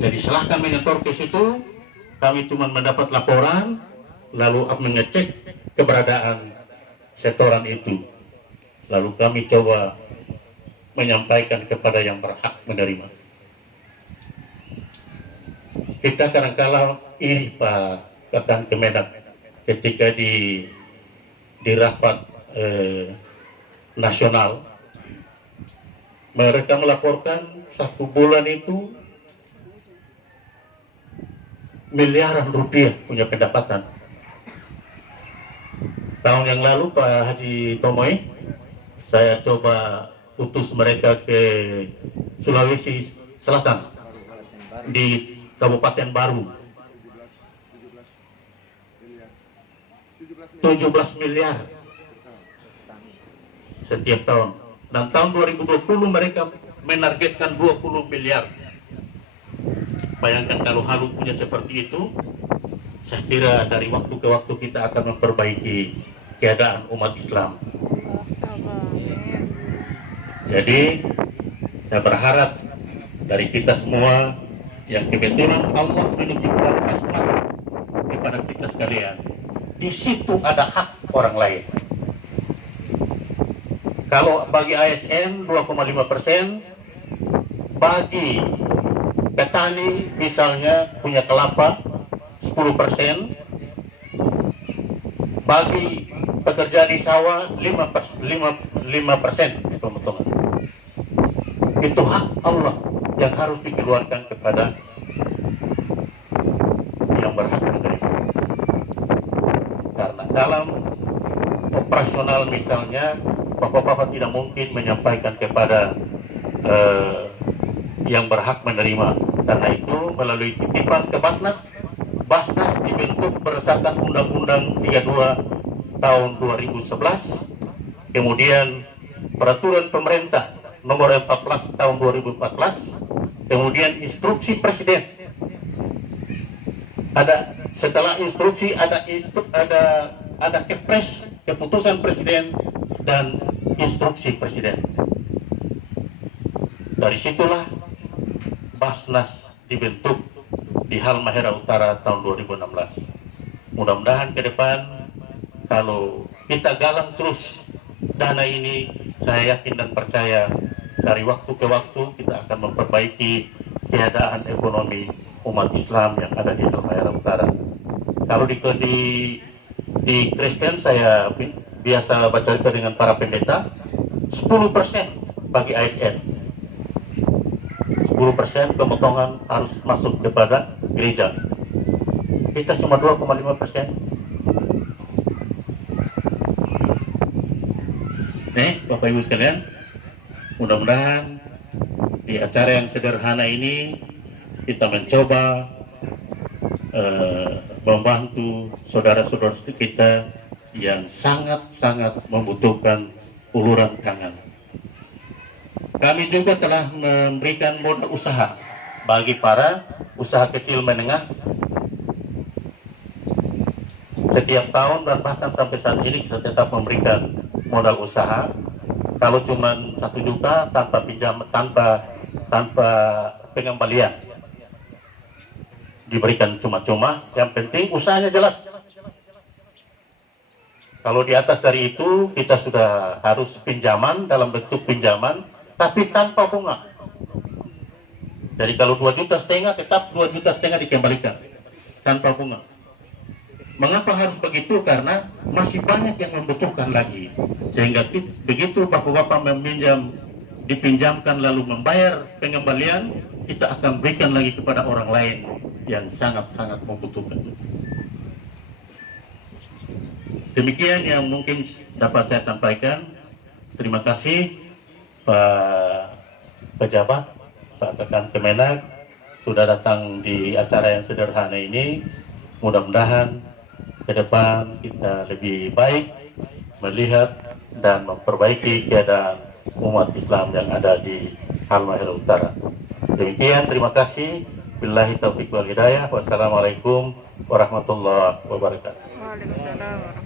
Jadi silahkan menyetor ke situ. Kami cuma mendapat laporan, lalu mengecek keberadaan setoran itu. Lalu kami coba menyampaikan kepada yang berhak menerima. Kita kadang-kala iri Pak Kakan Kemenak ketika di rapat nasional mereka melaporkan 1 bulan itu miliaran rupiah punya pendapatan. Tahun yang lalu Pak Haji Tomoy, saya coba utus mereka ke Sulawesi Selatan di Kabupaten Baru, 17 miliar setiap tahun. Dan tahun 2020 mereka menargetkan 20 miliar. Bayangkan kalau halu punya seperti itu, saya kira dari waktu ke waktu kita akan memperbaiki keadaan umat Islam. Jadi saya berharap dari kita semua yang kebetulan Allah menunjukkan rahmat kepada kita sekalian, di situ ada hak orang lain. Kalau bagi ASN 2,5%, bagi petani misalnya punya kelapa 10%, bagi pekerja di sawah 5% pemotongan. Itu hak Allah yang harus dikeluarkan kepada yang berhak menerima. Karena dalam operasional misalnya, bapak-bapak tidak mungkin menyampaikan kepada yang berhak menerima. Karena itu melalui titipan ke Basnas, Basnas dibentuk berdasarkan Undang-Undang 32 tahun 2011, kemudian Peraturan Pemerintah nomor 14 tahun 2014, kemudian Instruksi Presiden. Ada setelah instruksi ada Kepres, keputusan Presiden dan Instruksi Presiden. Dari situlah Basnas dibentuk di Halmahera Utara tahun 2016. Mudah-mudahan ke depan kalau kita galang terus dana ini, saya yakin dan percaya dari waktu ke waktu kita akan memperbaiki keadaan ekonomi umat Islam yang ada di Halmahera Utara. Kalau di Kristen saya biasa baca cerita dengan para pendeta, 10% bagi ASN, 10% pemotongan harus masuk kepada gereja. Kita cuma 2,5%. Nih, Bapak Ibu sekalian, mudah-mudahan di acara yang sederhana ini kita mencoba membantu saudara-saudara kita yang sangat-sangat membutuhkan uluran tangan. Kami juga telah memberikan modal usaha bagi para usaha kecil menengah. Setiap tahun dan bahkan sampai saat ini kita tetap memberikan modal usaha. Kalau cuma 1 juta tanpa pinjam, tanpa pengembalian, diberikan cuma-cuma. Yang penting usahanya jelas. Kalau di atas dari itu kita sudah harus pinjaman dalam bentuk pinjaman, tapi tanpa bunga. Jadi kalau 2,5 juta tetap 2,5 juta dikembalikan tanpa bunga. Mengapa harus begitu? Karena masih banyak yang membutuhkan lagi. Sehingga begitu bapak-bapak dipinjamkan lalu membayar pengembalian, kita akan berikan lagi kepada orang lain yang sangat-sangat membutuhkan. Demikian yang mungkin dapat saya sampaikan. Terima kasih Pak Pejabat, Pak Kakan Kemenak sudah datang di acara yang sederhana ini. Mudah-mudahan ke depan kita lebih baik melihat dan memperbaiki keadaan umat Islam yang ada di Halmahera Utara. Demikian, terima kasih. Billahi taufiq wal hidayah. Wassalamualaikum warahmatullahi wabarakatuh. Waalaikumsalam.